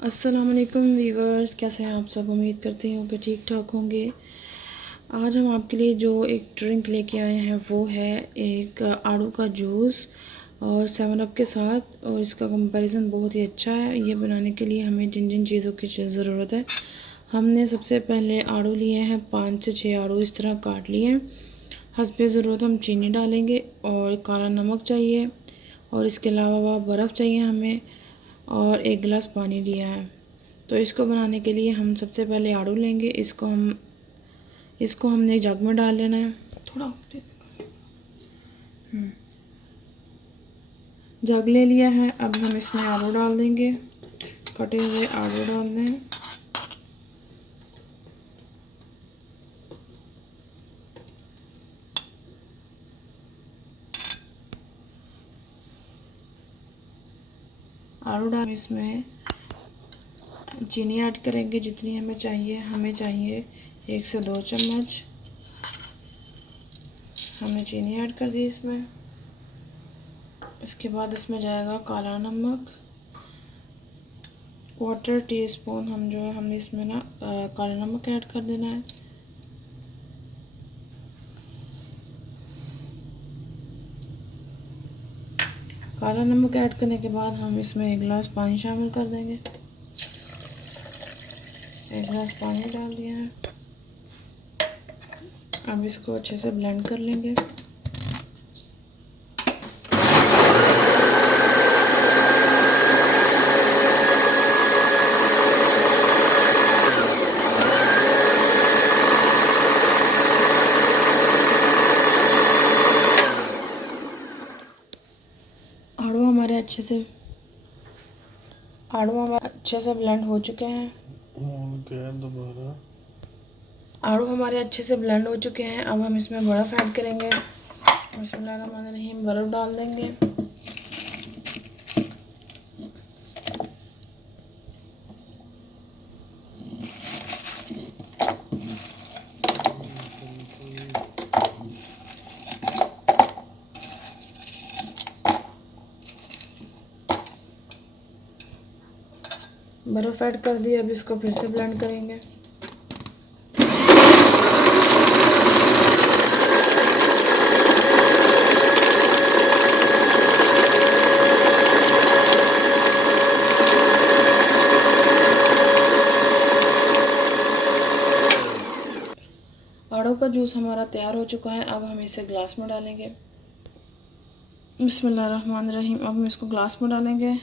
अस्सलाम वालेकुम वीवर्स, कैसे हैं आप सब। उम्मीद करती हूँ कि ठीक ठाक होंगे। आज हम आपके लिए जो एक ड्रिंक लेके आए हैं वो है एक आड़ू का जूस और 7 अप के साथ। और इसका कंपैरिजन बहुत ही अच्छा है। ये बनाने के लिए हमें जिन जिन चीज़ों की ज़रूरत है, हमने सबसे पहले आड़ू लिए हैं, 5 से 6 आड़ू इस तरह काट लिए हैं। हस्बे ज़रूरत हम चीनी डालेंगे और काला नमक चाहिए और इसके अलावा बर्फ़ चाहिए हमें, और 1 गिलास पानी लिया है। तो इसको बनाने के लिए हम सबसे पहले आड़ू लेंगे। इसको हमने जग में डाल लेना है। थोड़ा जग ले लिया है। अब हम इसमें आलू डाल देंगे, कटे हुए आलू डाल दें। आलू डाल इसमें चीनी ऐड करेंगे जितनी हमें चाहिए 1 से 2 चम्मच हमने चीनी ऐड कर दी इसमें। इसके बाद इसमें जाएगा काला नमक, 1/4 टीस्पून हमने इसमें ना काला नमक ऐड कर देना है। काला नमक ऐड करने के बाद हम इसमें 1 गिलास पानी शामिल कर देंगे। 1 गिलास पानी डाल दिया है। अब इसको अच्छे से ब्लेंड कर लेंगे। आड़ू हमारे अच्छे से ब्लेंड हो चुके हैं। आड़ू हमारे अच्छे से ब्लेंड हो चुके हैं। अब हम इसमें बर्फ़ ऐड करेंगे। बिस्मिल्लाहिर्रहमानिर्रहीम, बर्फ़ डाल देंगे। बर्फ़ ऐड कर दी। अब इसको फिर से ब्लेंड करेंगे। आड़ू का जूस हमारा तैयार हो चुका है। अब हम इसे ग्लास में डालेंगे। बिस्मिल्लाहिर्रहमानिर्रहीम, अब हम इसको ग्लास में डालेंगे।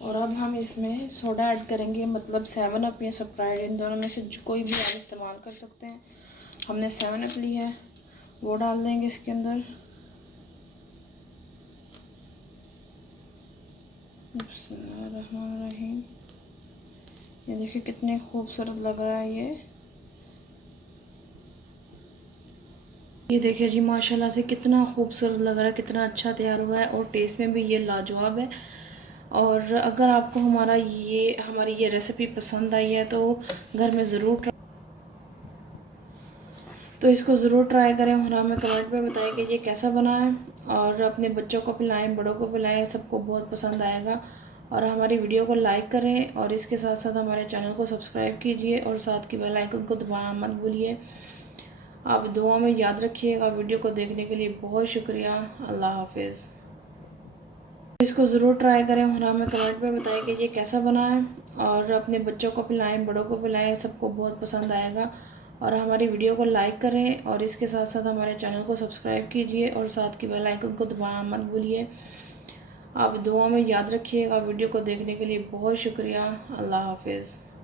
और अब हम इसमें सोडा ऐड करेंगे, मतलब 7 अप या स्प्राइट, इन दोनों में से कोई भी आप इस्तेमाल कर सकते हैं। हमने 7 अप ली है, वो डाल देंगे इसके अंदर। बिस्मिल्लाहिर्रहमानिर्रहीम, ये देखिए कितने खूबसूरत लग रहा है ये देखिए जी, माशाल्लाह से कितना खूबसूरत लग रहा है, कितना अच्छा तैयार हुआ है और टेस्ट में भी ये लाजवाब है। और अगर आपको हमारी ये रेसिपी पसंद आई है तो घर में तो इसको ज़रूर ट्राई करें और हमें कमेंट में बताएं कि ये कैसा बना है। और अपने बच्चों को पिलाएं, बड़ों को पिलाएं, सबको बहुत पसंद आएगा। और हमारी वीडियो को लाइक करें और इसके साथ साथ हमारे चैनल को सब्सक्राइब कीजिए और साथ की बेल आइकन को दबाना मत भूलिए। आप दुआ में याद रखिएगा। वीडियो को देखने के लिए बहुत शुक्रिया। अल्लाह हाफिज़। इसको ज़रूर ट्राई करें और हमें कमेंट में बताएं कि ये कैसा बना है। और अपने बच्चों को पिलाएं, बड़ों को पिलाएं, सबको बहुत पसंद आएगा। और हमारी वीडियो को लाइक करें और इसके साथ साथ हमारे चैनल को सब्सक्राइब कीजिए और साथ की बेल आइकन को दबाना मत भूलिए। आप दुआ में याद रखिएगा। वीडियो को देखने के लिए बहुत शुक्रिया। अल्लाह हाफिज़।